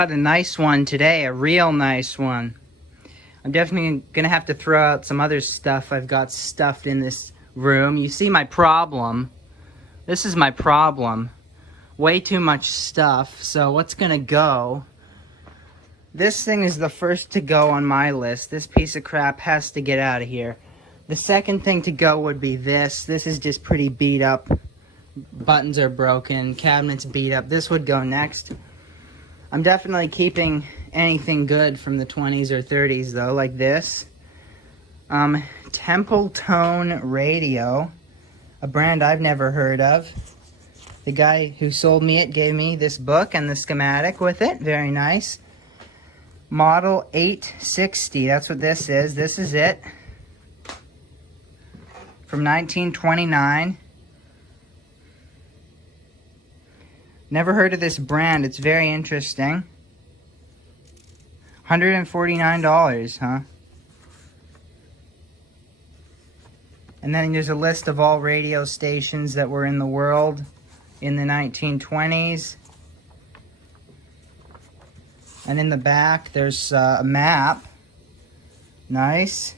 Got a nice one today, a real nice one. I'm definitely gonna have to throw out some other stuff I've got stuffed in this room. You see my problem. This is my problem. Way too much stuff. So what's gonna go? This thing is the first to go on my list. This piece of crap has to get out of here. The second thing to go would be this. This is just pretty beat up. Buttons are broken, cabinets beat up. This would go next. I'm definitely keeping anything good from the 20s or 30s though, like this. Templetone radio, a brand I've never heard of. The guy who sold me it gave me this book and the schematic with it. Very nice. Model 860, that's what this is. This is it. From 1929. Never heard of this brand. It's very interesting. $149, huh? And then there's a list of all radio stations that were in the world in the 1920s. And in the back, there's a map. Nice.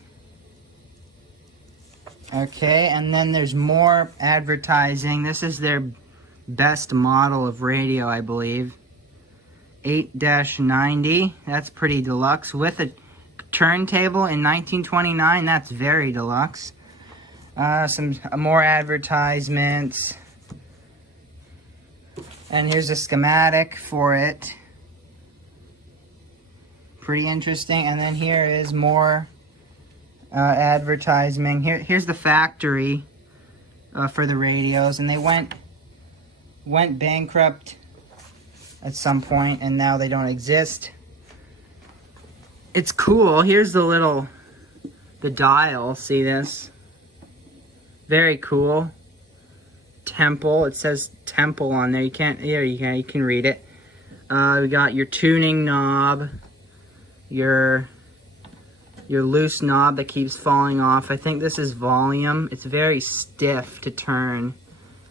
Okay, and then there's more advertising. This is their best model of radio, I believe. 8-90, that's pretty deluxe. With a turntable in 1929, that's very deluxe. Some more advertisements. And here's a schematic for it. Pretty interesting. And then here is more advertising. Here's the factory for the radios. And they went bankrupt at some point, and now they don't exist. It's cool. Here's the dial. See this? Very cool. Temple. It says Temple on there. You can read it. We got your tuning knob, your loose knob that keeps falling off. I think this is volume. It's very stiff to turn.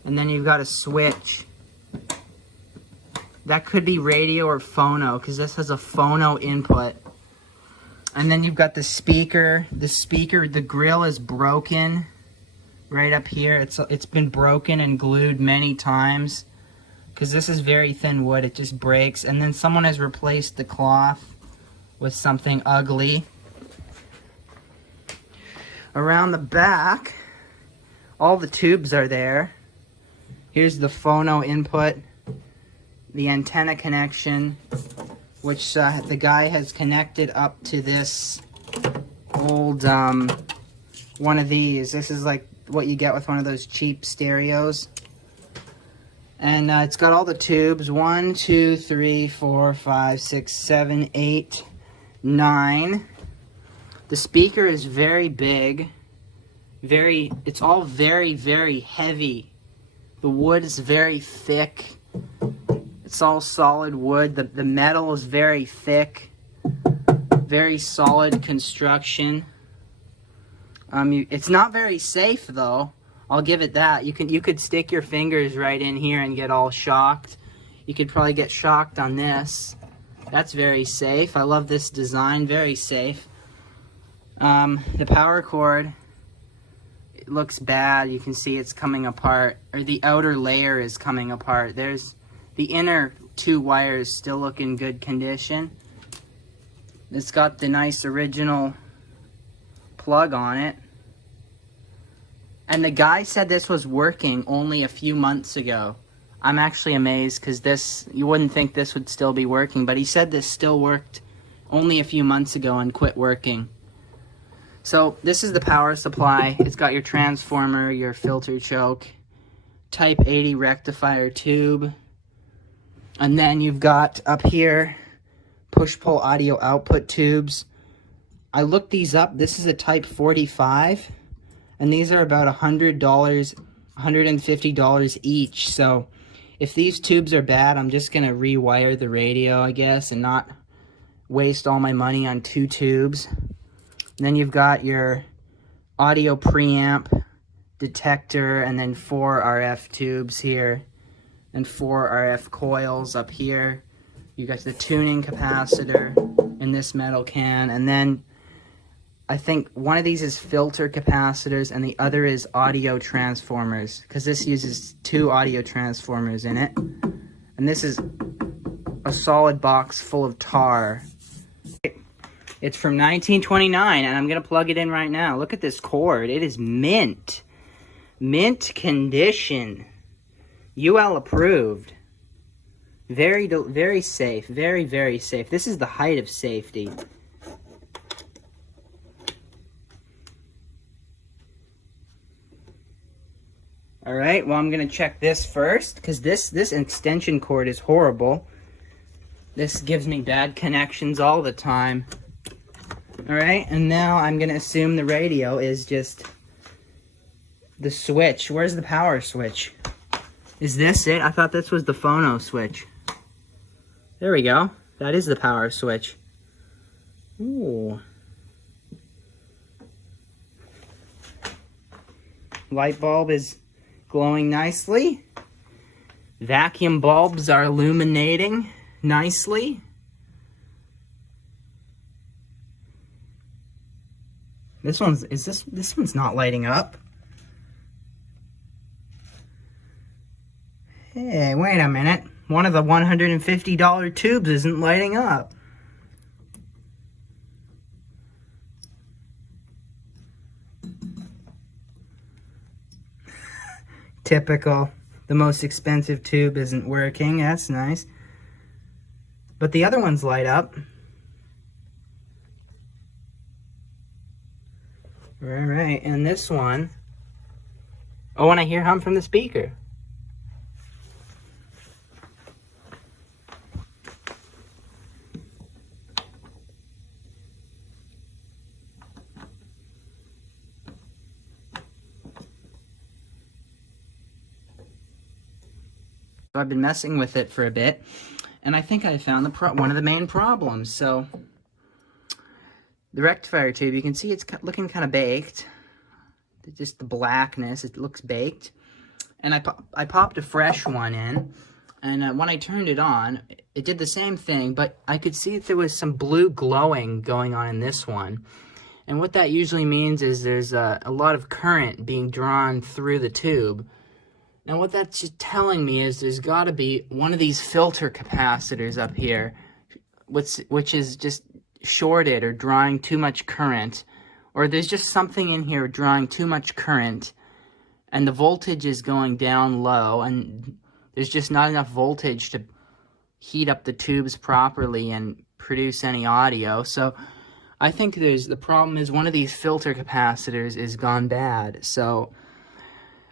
And then you've got a switch. That could be radio or phono, because this has a phono input. And then you've got the speaker. The grill is broken right up here. It's been broken and glued many times, because this is very thin wood. It just breaks. And then someone has replaced the cloth with something ugly. Around the back, all the tubes are there. Here's the phono input, the antenna connection, which the guy has connected up to this old one of these. This is like what you get with one of those cheap stereos. And it's got all the tubes. 1, 2, 3, 4, 5, 6, 7, 8, 9. The speaker is very big. It's all very, very heavy. The wood is very thick. It's all solid wood. The metal is very thick. Very solid construction. It's not very safe though. I'll give it that. You could stick your fingers right in here and get all shocked. You could probably get shocked on this. That's very safe. I love this design. Very safe. The power cord, it looks bad. You can see it's coming apart, or the outer layer is coming apart. There's the inner 2 wires still look in good condition. It's got the nice original plug on it. And the guy said this was working only a few months ago. I'm actually amazed, because you wouldn't think this would still be working, but he said this still worked only a few months ago and quit working. So this is the power supply. It's got your transformer, your filter choke, type 80 rectifier tube, and then you've got up here push-pull audio output tubes. I looked these up. This is a type 45, and these are about $100, $150 each. So if these tubes are bad, I'm just gonna rewire the radio, I guess, and not waste all my money on 2 tubes. And then you've got your audio preamp detector, and then 4 RF tubes here, and 4 RF coils up here. You got the tuning capacitor in this metal can, and then I think one of these is filter capacitors and the other is audio transformers, because this uses 2 audio transformers in it. And this is a solid box full of tar. It's from 1929, and I'm going to plug it in right now. Look at this cord. It is mint. Mint condition. UL approved. Very safe. Very safe. This is the height of safety. Alright, well I'm going to check this first, because this extension cord is horrible. This gives me bad connections all the time. Alright, and now I'm going to assume the radio is just the switch. Where's the power switch? Is this it? I thought this was the phono switch. There we go. That is the power switch. Ooh. Light bulb is glowing nicely. Vacuum bulbs are illuminating nicely. This one's not lighting up. Hey, wait a minute. One of the $150 tubes isn't lighting up. Typical. The most expensive tube isn't working. That's nice. But the other ones light up. Alright, and this one. Oh, and I hear hum from the speaker. So I've been messing with it for a bit, and I think I found one of the main problems. So the rectifier tube, you can see it's looking kind of baked. Just the blackness, it looks baked. And I popped a fresh one in, and when I turned it on, it did the same thing, but I could see that there was some blue glowing going on in this one. And what that usually means is there's a lot of current being drawn through the tube. Now what that's just telling me is there's got to be one of these filter capacitors up here, which is just shorted or drawing too much current, or there's just something in here drawing too much current, and the voltage is going down low, and there's just not enough voltage to heat up the tubes properly and produce any audio. So I think the problem is one of these filter capacitors is gone bad. So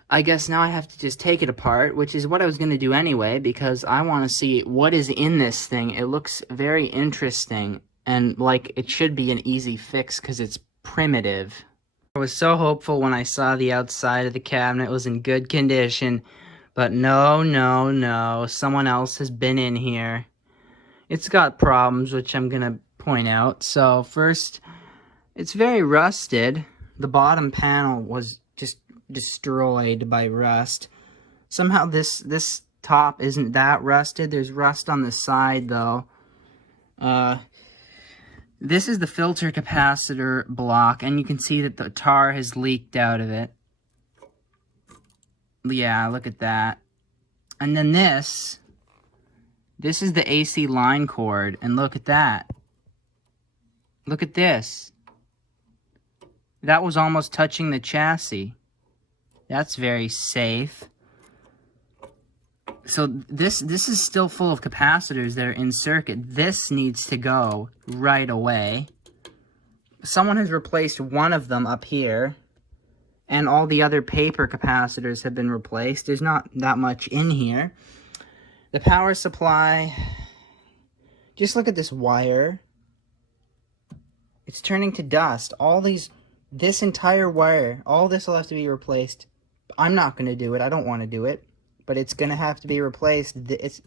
I guess now I have to just take it apart, which is what I was going to do anyway, because I want to see what is in this thing. It looks very interesting, and like it should be an easy fix because it's primitive. I was so hopeful when I saw the outside of the cabinet was in good condition, but no, someone else has been in here. It's got problems, which I'm going to point out. So first, it's very rusted. The bottom panel was just destroyed by rust. Somehow this top isn't that rusted. There's rust on the side though. This is the filter capacitor block, and you can see that the tar has leaked out of it. Yeah, look at that. And then this is the AC line cord, and look at that. Look at this. That was almost touching the chassis. That's very safe. So this is still full of capacitors that are in circuit. This needs to go right away. Someone has replaced one of them up here, and all the other paper capacitors have been replaced. There's not that much in here. The power supply, just look at this wire. It's turning to dust. This entire wire, all this will have to be replaced. I'm not going to do it. I don't want to do it. But it's going to have to be replaced. It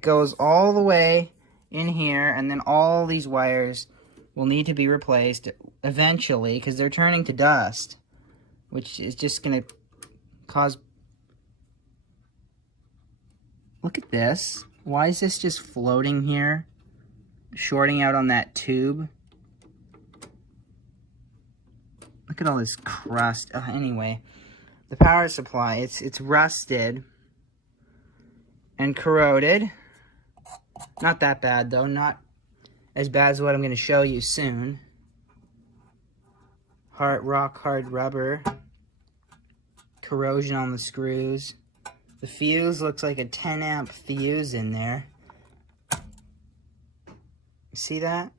goes all the way in here, and then all these wires will need to be replaced eventually because they're turning to dust, which is just going to cause... Look at this. Why is this just floating here? Shorting out on that tube. Look at all this crust. Anyway, the power supply, it's rusted and corroded. Not that bad though, not as bad as what I'm going to show you soon. Rock hard rubber. Corrosion on the screws. The fuse looks like a 10 amp fuse in there. See that?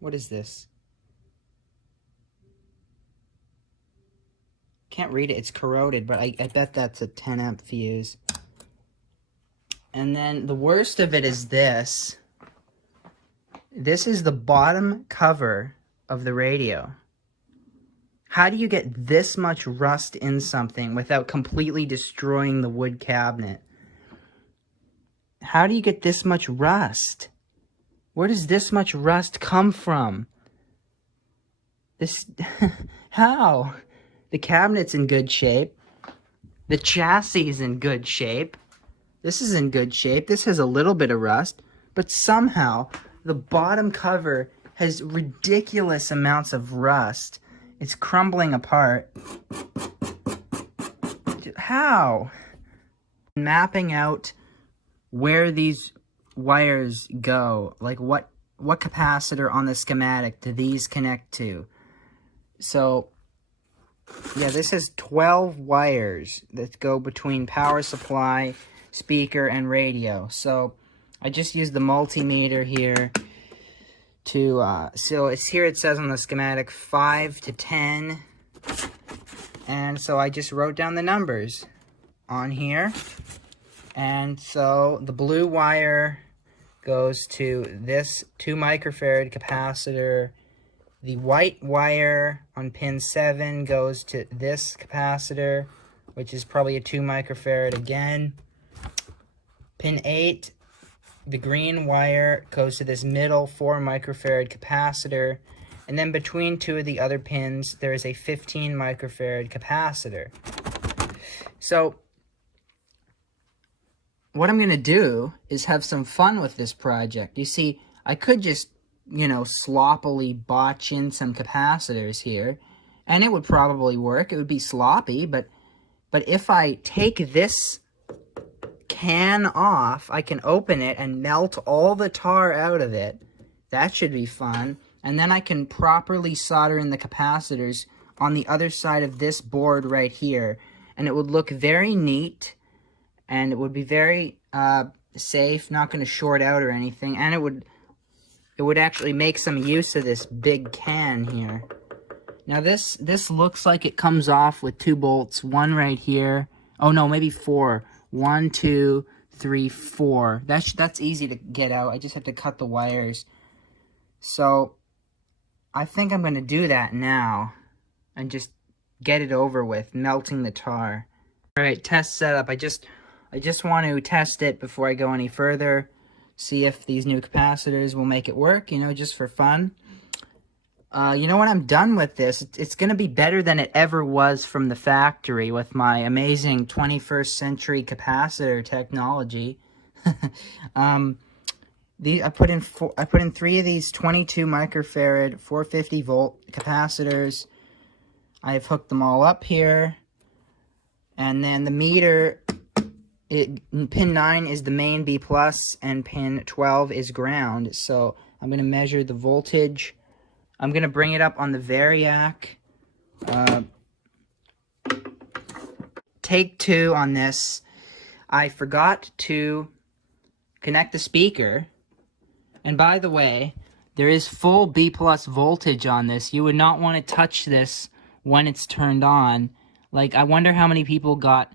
What is this? Can't read it, it's corroded, but I bet that's a 10 amp fuse. And then the worst of it is this. This is the bottom cover of the radio. How do you get this much rust in something without completely destroying the wood cabinet? How do you get this much rust? Where does this much rust come from? How? The cabinet's in good shape. The chassis is in good shape. This is in good shape. This has a little bit of rust. But somehow, the bottom cover has ridiculous amounts of rust. It's crumbling apart. How? Mapping out where these wires go. Like what capacitor on the schematic do these connect to? So, yeah, this has 12 wires that go between power supply, speaker, and radio. So, I just used the multimeter here to, so it's here it says on the schematic 5 to 10. And so I just wrote down the numbers on here. And so the blue wire goes to this 2 microfarad capacitor. The white wire on pin 7 goes to this capacitor, which is probably a 2 microfarad again. Pin 8, the green wire goes to this middle 4 microfarad capacitor. And then between 2 of the other pins, there is a 15 microfarad capacitor. So what I'm going to do is have some fun with this project. You see, I could just, sloppily botch in some capacitors here, and it would probably work. It would be sloppy, but if I take this can off, I can open it and melt all the tar out of it. That should be fun. And then I can properly solder in the capacitors on the other side of this board right here. And it would look very neat, and it would be very safe, not going to short out or anything. And it would actually make some use of this big can here. Now this looks like it comes off with 2 bolts, one right here. Oh no, maybe 4. 1, 2, 3, 4. That's easy to get out. I just have to cut the wires. So I think I'm going to do that now and just get it over with, melting the tar. All right, test setup. I just want to test it before I go any further. See if these new capacitors will make it work, just for fun. When I'm done with this, it's going to be better than it ever was from the factory with my amazing 21st century capacitor technology. I put in 3 of these 22 microfarad 450 volt capacitors. I've hooked them all up here, and then the meter, pin 9 is the main B+, and pin 12 is ground. So I'm going to measure the voltage. I'm going to bring it up on the variac. Take 2 on this. I forgot to connect the speaker. And by the way, there is full B+ voltage on this. You would not want to touch this when it's turned on. Like, I wonder how many people got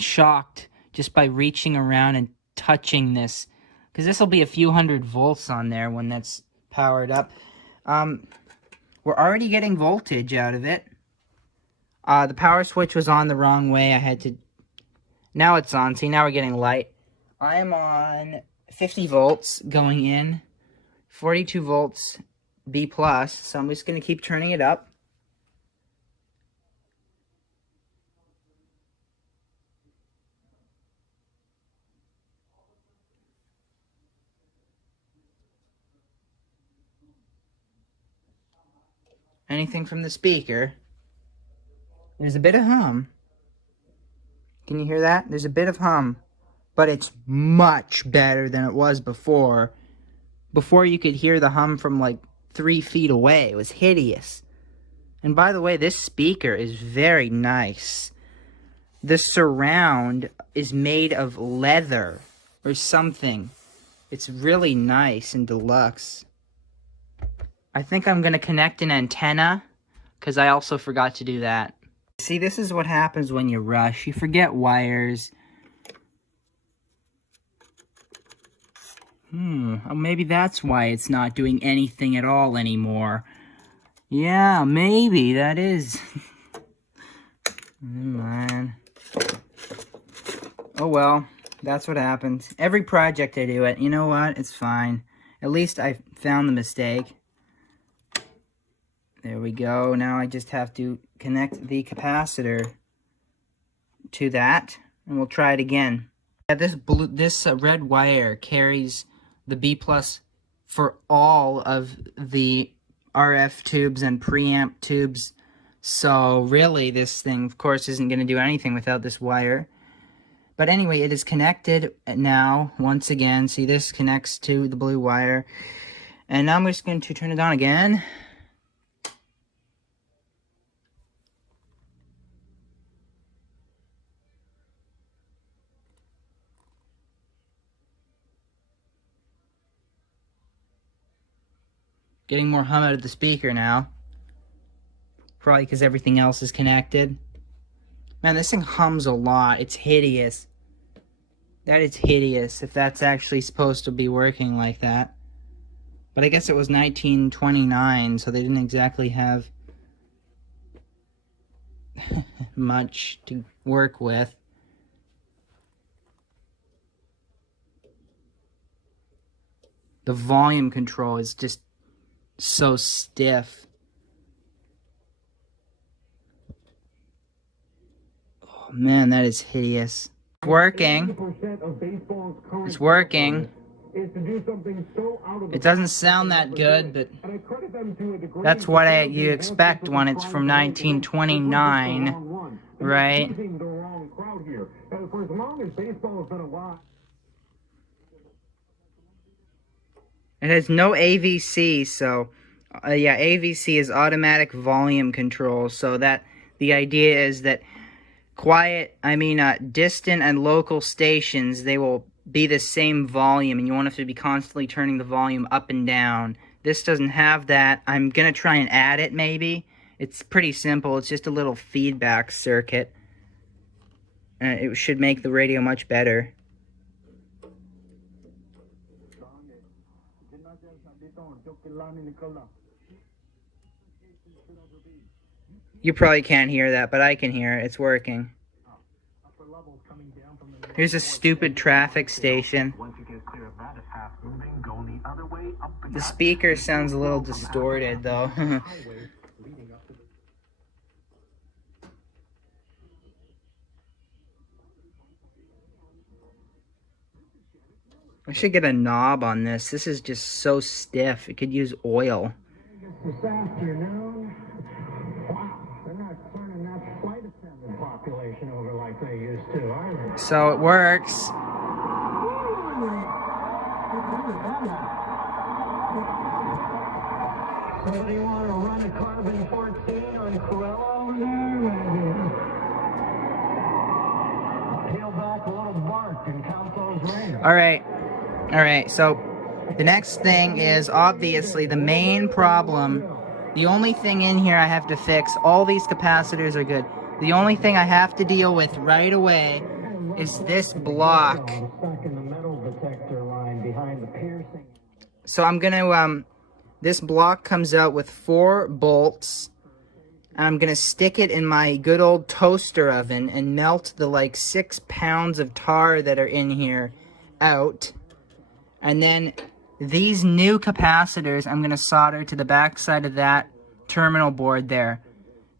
shocked just by reaching around and touching this. Because this will be a few hundred volts on there when that's powered up. We're already getting voltage out of it. The power switch was on the wrong way. I had to... Now it's on. See, now we're getting light. I'm on 50 volts going in. 42 volts B+. So I'm just going to keep turning it up. anything from the speaker. There's a bit of hum. Can you hear that? There's a bit of hum. But it's much better than it was before. Before you could hear the hum from like 3 feet away. It was hideous. And by the way, this speaker is very nice. The surround is made of leather or something. It's really nice and deluxe. I think I'm going to connect an antenna, because I also forgot to do that. See, this is what happens when you rush. You forget wires. Maybe that's why it's not doing anything at all anymore. Yeah, maybe that is. Man. Oh well, that's what happens. Every project I do it, you know what? It's fine. At least I found the mistake. There we go. Now I just have to connect the capacitor to that, and we'll try it again. Yeah, this red wire carries the B+ for all of the RF tubes and preamp tubes. So really, this thing, of course, isn't going to do anything without this wire. But anyway, it is connected now, once again. See, this connects to the blue wire. And now I'm just going to turn it on again. Getting more hum out of the speaker now. Probably because everything else is connected. Man, this thing hums a lot. It's hideous. That is hideous, if that's actually supposed to be working like that. But I guess it was 1929, so they didn't exactly have much to work with. The volume control is just so stiff. Oh man, that is hideous. It's working. It's working. It doesn't sound that good, but that's what you expect when it's from 1929, right? It has no AVC, so yeah, AVC is automatic volume control. So that the idea is that distant and local stations, they will be the same volume, and you won't have to be constantly turning the volume up and down. This doesn't have that. I'm gonna try and add it maybe. It's pretty simple. It's just a little feedback circuit. It should make the radio much better. You probably can't hear that, but I can hear it. It's working. Here's a stupid traffic station. The speaker sounds a little distorted, though. I should get a knob on this. This is just so stiff. It could use oil. This afternoon, wow, they're not turning that flight attendant population over like they used to, are they? So it works. So do you want to run a carbon 14 on Corella over there? Peel back a little bark and count those rings. Alright, so the next thing is obviously the main problem. The only thing in here I have to fix, all these capacitors are good. The only thing I have to deal with right away is this block. So I'm gonna, this block comes out with 4 bolts. And I'm gonna stick it in my good old toaster oven and melt the like 6 pounds of tar that are in here out. And then these new capacitors I'm going to solder to the back side of that terminal board there.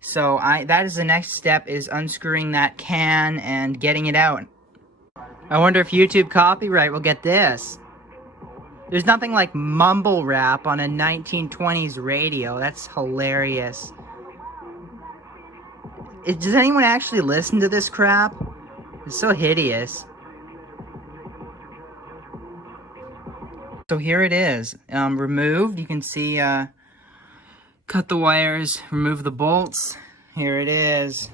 So that is the next step, is unscrewing that can and getting it out. I wonder if YouTube copyright will get this. There's nothing like mumble rap on a 1920s radio. That's hilarious. Does anyone actually listen to this crap? It's so hideous. So here it is, removed. You can see, cut the wires, remove the bolts. Here it is.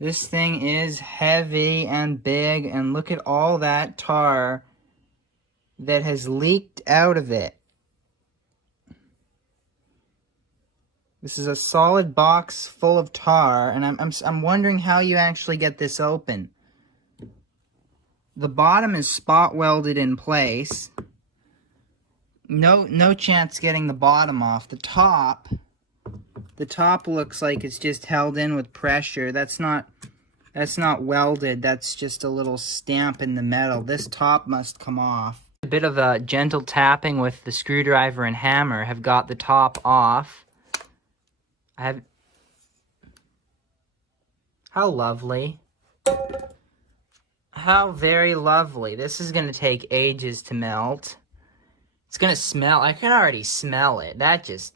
This thing is heavy and big, and look at all that tar that has leaked out of it. This is a solid box full of tar, and I'm wondering how you actually get this open. The bottom is spot welded in place. No chance getting the bottom off. The top looks like it's just held in with pressure. That's not welded. That's just a little stamp in the metal. This top must come off. A bit of a gentle tapping with the screwdriver and hammer have got the top off. How lovely. How very lovely. This is going to take ages to melt. It's going to smell. I can already smell it. That just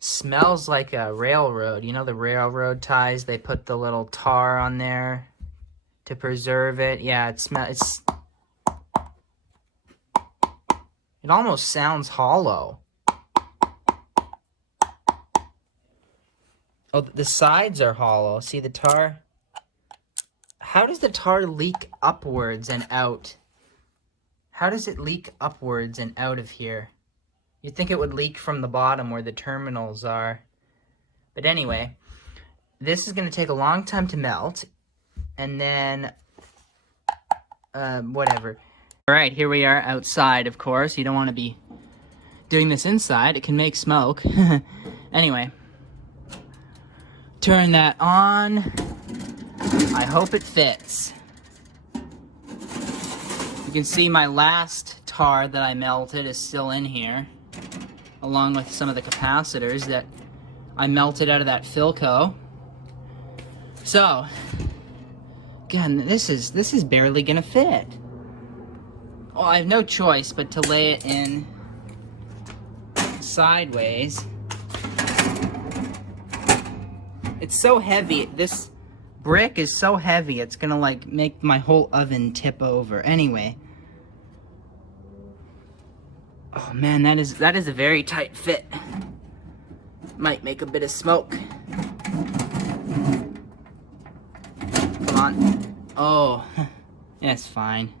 smells like a railroad. You know the railroad ties? They put the little tar on there to preserve it. Yeah, it almost sounds hollow. Oh, the sides are hollow. See the tar? How does the tar leak upwards and out? How does it leak upwards and out of here? You'd think it would leak from the bottom where the terminals are. But anyway, this is going to take a long time to melt. And then, whatever. Alright, here we are outside, of course. You don't want to be doing this inside. It can make smoke. Anyway. Turn that on. I hope it fits. You can see my last tar that I melted is still in here, along with some of the capacitors that I melted out of that Philco. So, again, this is barely gonna fit. Well, I have no choice but to lay it in sideways. It's so heavy. This brick is so heavy, it's gonna like make my whole oven tip over. Anyway. Oh man, that is a very tight fit. Might make a bit of smoke. Come on. Oh, that's fine.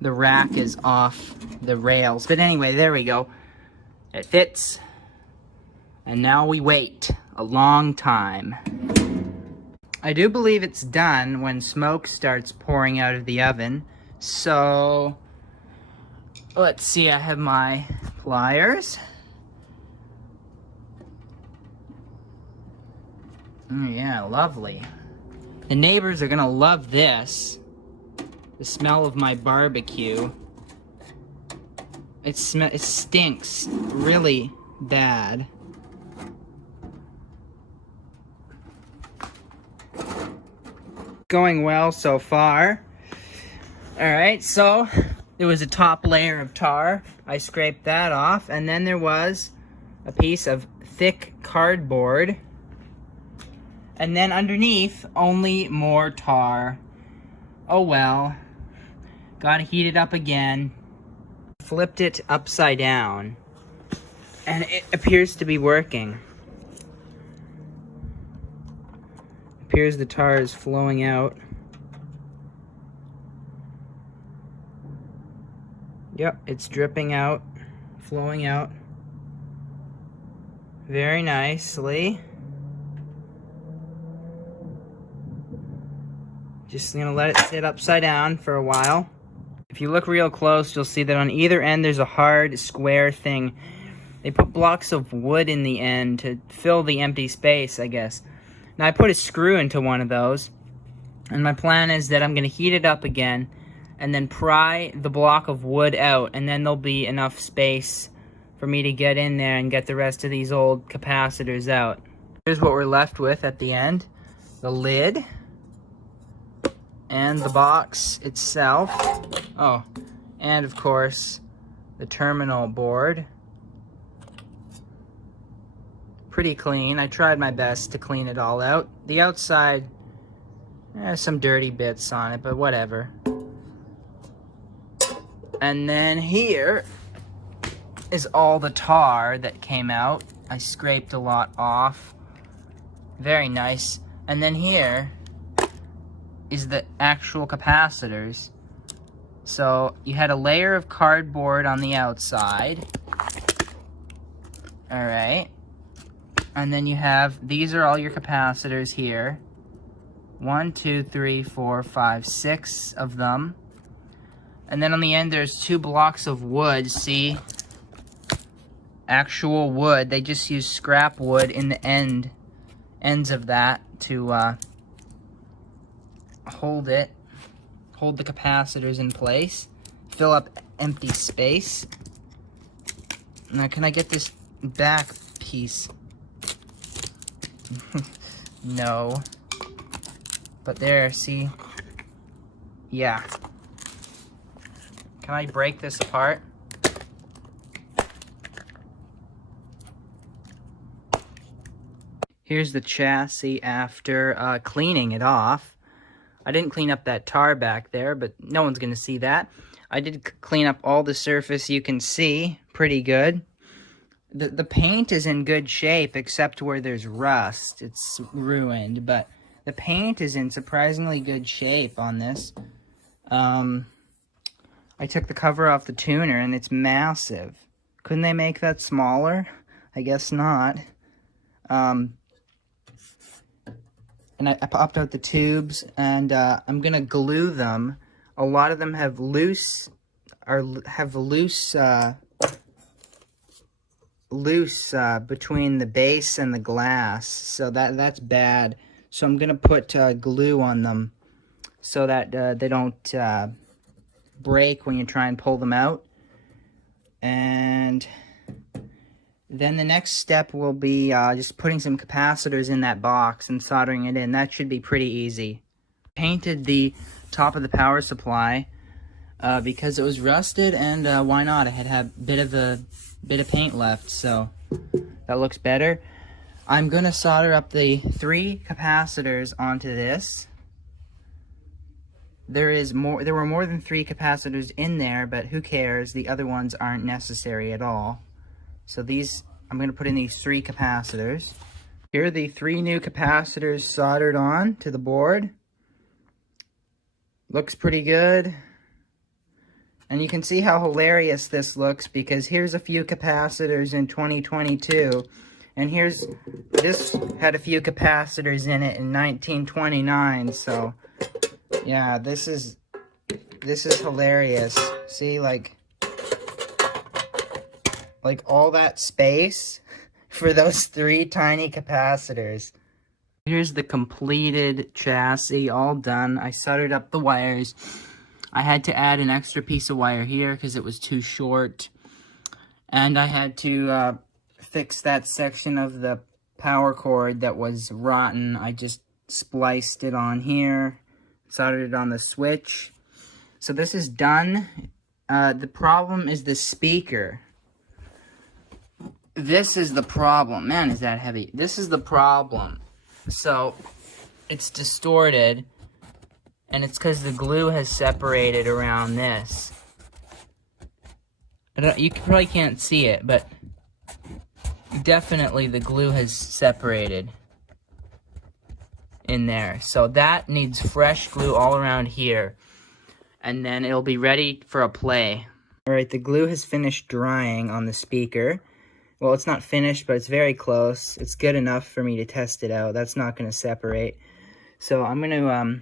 The rack is off the rails. But anyway, there we go. It fits. And now we wait a long time. I do believe it's done when smoke starts pouring out of the oven. So, let's see, I have my pliers. Oh yeah, lovely. The neighbors are gonna love this. The smell of my barbecue. It stinks really bad. Going well so far. Alright, so there was a top layer of tar. I scraped that off, and then there was a piece of thick cardboard. And then underneath, only more tar. Oh well. Gotta heat it up again. Flipped it upside down. And it appears to be working. Appears the tar is flowing out. Yep, it's dripping out, flowing out very nicely. Just gonna let it sit upside down for a while. If you look real close, you'll see that on either end there's a hard square thing. They put blocks of wood in the end to fill the empty space, I guess. Now I put a screw into one of those, and my plan is that I'm gonna heat it up again and then pry the block of wood out, and then there'll be enough space for me to get in there and get the rest of these old capacitors out. Here's what we're left with at the end. The lid and the box itself. Oh, And of course, the terminal board. Pretty clean. I tried my best to clean it all out. The outside, some dirty bits on it, but whatever. And then here is all the tar that came out. I scraped a lot off. Very nice. And then here is the actual capacitors. So you had a layer of cardboard on the outside. All right. And then you have, these are all your capacitors here. 1, 2, 3, 4, 5, 6 of them. And then on the end, there's 2 blocks of wood. See? Actual wood. They just use scrap wood in the ends of that to hold the capacitors in place. Fill up empty space. Now, can I get this back piece? No. But there, see? Yeah. Can I break this apart? Here's the chassis after cleaning it off. I didn't clean up that tar back there, but no one's going to see that. I did clean up all the surface you can see. Pretty good. The paint is in good shape, except where there's rust. It's ruined, but the paint is in surprisingly good shape on this. I took the cover off the tuner, and it's massive. Couldn't they make that smaller? I guess not. And I popped out the tubes, and I'm gonna glue them. A lot of them have loose between the base and the glass, so that's bad. So I'm gonna put glue on them so that they don't break when you try and pull them out. And then the next step will be just putting some capacitors in that box and soldering it in. That should be pretty easy. Painted the top of the power supply because it was rusted, and why not? I had a bit of paint left, so that looks better. I'm gonna solder up the 3 capacitors onto this. There were more than 3 capacitors in there, but who cares? The other ones aren't necessary at all. So I'm going to put in these 3 capacitors. Here are the 3 new capacitors soldered on to the board. Looks pretty good. And you can see how hilarious this looks, because here's a few capacitors in 2022. And this had a few capacitors in it in 1929, so yeah, this is hilarious. See, like all that space for those 3 tiny capacitors. Here's the completed chassis, all done. I soldered up the wires. I had to add an extra piece of wire here because it was too short. And I had to fix that section of the power cord that was rotten. I just spliced it on here, soldered it on the switch. So this is done. The problem is the speaker. This is the problem. Man, is that heavy. This is the problem. So, it's distorted, and it's because the glue has separated around this. You probably can't see it, but definitely the glue has separated in there. So that needs fresh glue all around here, and then it'll be ready for a play. Alright, the glue has finished drying on the speaker. Well, it's not finished, but it's very close. It's good enough for me to test it out. That's not going to separate. So I'm going to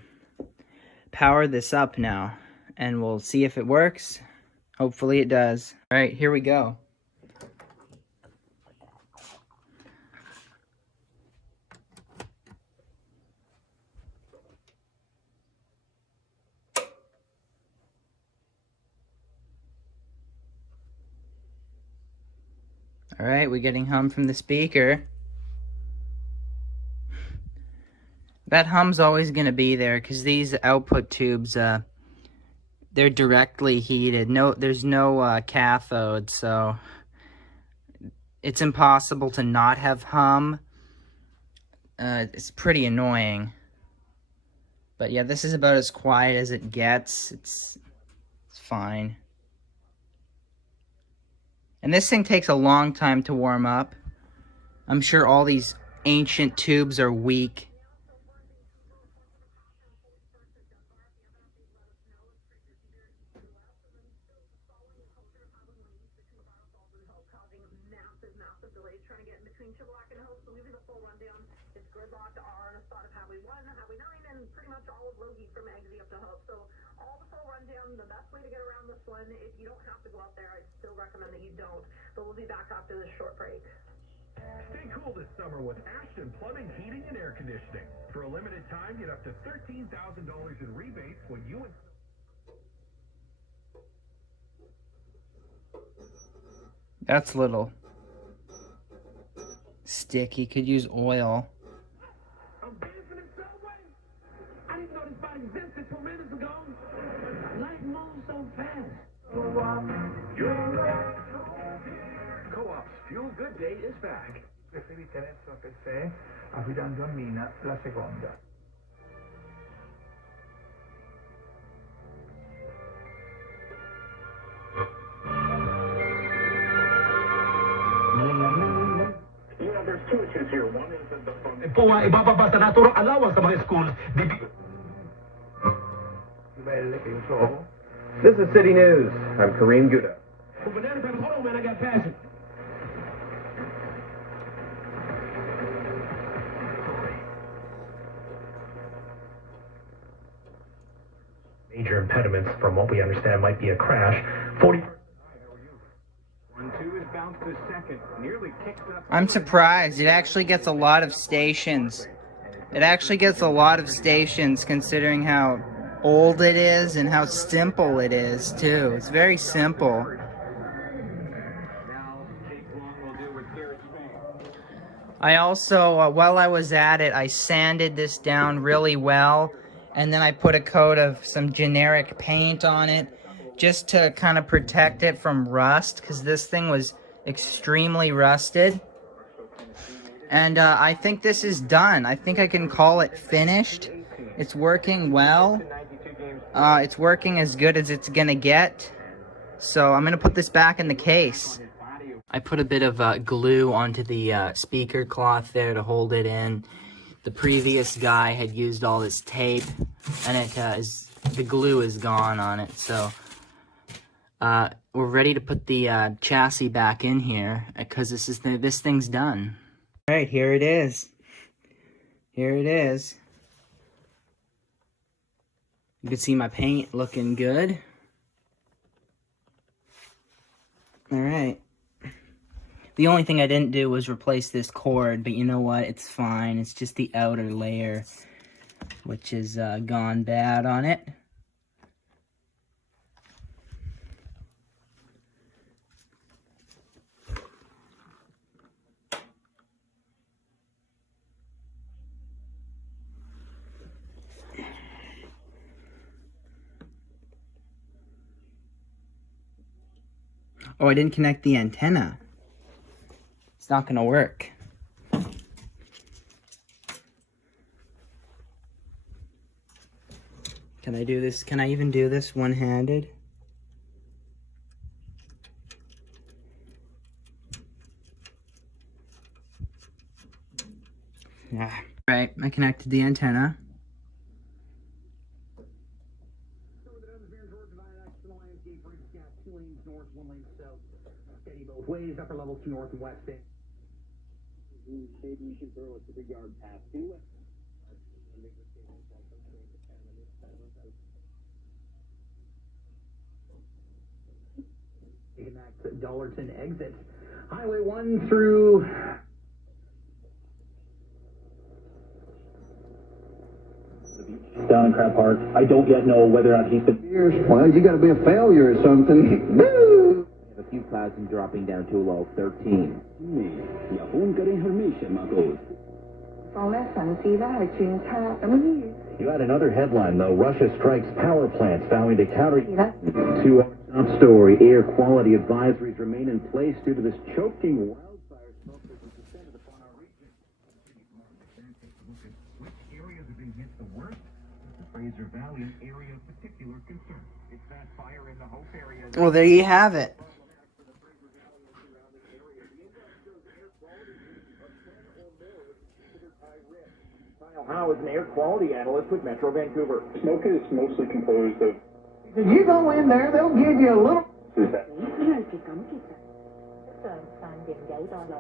power this up now, and we'll see if it works. Hopefully it does. All right, here we go. All right, we're getting hum from the speaker. That hum's always going to be there because these output tubes they're directly heated. No, there's no cathode, so it's impossible to not have hum. It's pretty annoying. But yeah, this is about as quiet as it gets. It's fine. And this thing takes a long time to warm up. I'm sure all these ancient tubes are weak. If you don't have to go out there, I still recommend that you don't. But we'll be back after this short break. Stay cool this summer with Ashton Plumbing, Heating, and Air Conditioning. For a limited time, get up to $13,000 in rebates when you... That's a little sticky. Could use oil. I'm dancing in Subway. I didn't know this spot existed 2 minutes ago. Life moves so fast. Co-op's Fuel Good Day is back. Preferite adesso caffè, affidando a Mina la seconda. There's two issues here. One is that the fund... Po ang ibababa sa natural allowance sa mga schools. Belle che io trovo. This is City News. I'm Kareem Gouda. Hold on, man, I got passion. Major impediments, from what we understand, might be a crash. 40. 1-2 is bounced to second. Nearly kicks up... I'm surprised. It actually gets a lot of stations. It actually gets a lot of stations considering how old it is and how simple it is, too. It's very simple. I also, while I was at it, I sanded this down really well, and then I put a coat of some generic paint on it just to kind of protect it from rust, because this thing was extremely rusted. And I think this is done. I think I can call it finished. It's working well. It's working as good as it's gonna get. So I'm gonna put this back in the case. I put a bit of glue onto the speaker cloth there to hold it in. The previous guy had used all this tape, and the glue is gone on it. So we're ready to put the chassis back in here because this thing's done. All right, here it is. Here it is. You can see my paint looking good. All right. The only thing I didn't do was replace this cord, but you know what? It's fine. It's just the outer layer, which has gone bad on it. Oh, I didn't connect the antenna. It's not gonna work. Can I do this? Can I even do this one-handed? Yeah. Right, I connected the antenna. Ways, upper levels to north and west. Maybe you should throw a 3-yard pass to it. That's Dollarton exit. Highway 1 through... Down in Crab Park. I don't yet know whether or not he's been... Well, you gotta be a failure or something. Woo! A few clouds and dropping down to a low of 13. 由本嗰啲information 嘛，個。放咧神志咧係轉差，咁於 You had another headline, though. Russia strikes power plants, vowing to counter. To our top story, air quality advisories remain in place due to this choking wildfire smoke that was descended upon our region. Which areas are being hit the worst? The Fraser Valley, an area of particular concern. It's that fire in the Hope area. Well, there you have it. How is an air quality analyst with Metro Vancouver? Smoke is mostly composed of. If you go in there, they'll give you a little. It's a fan game gate on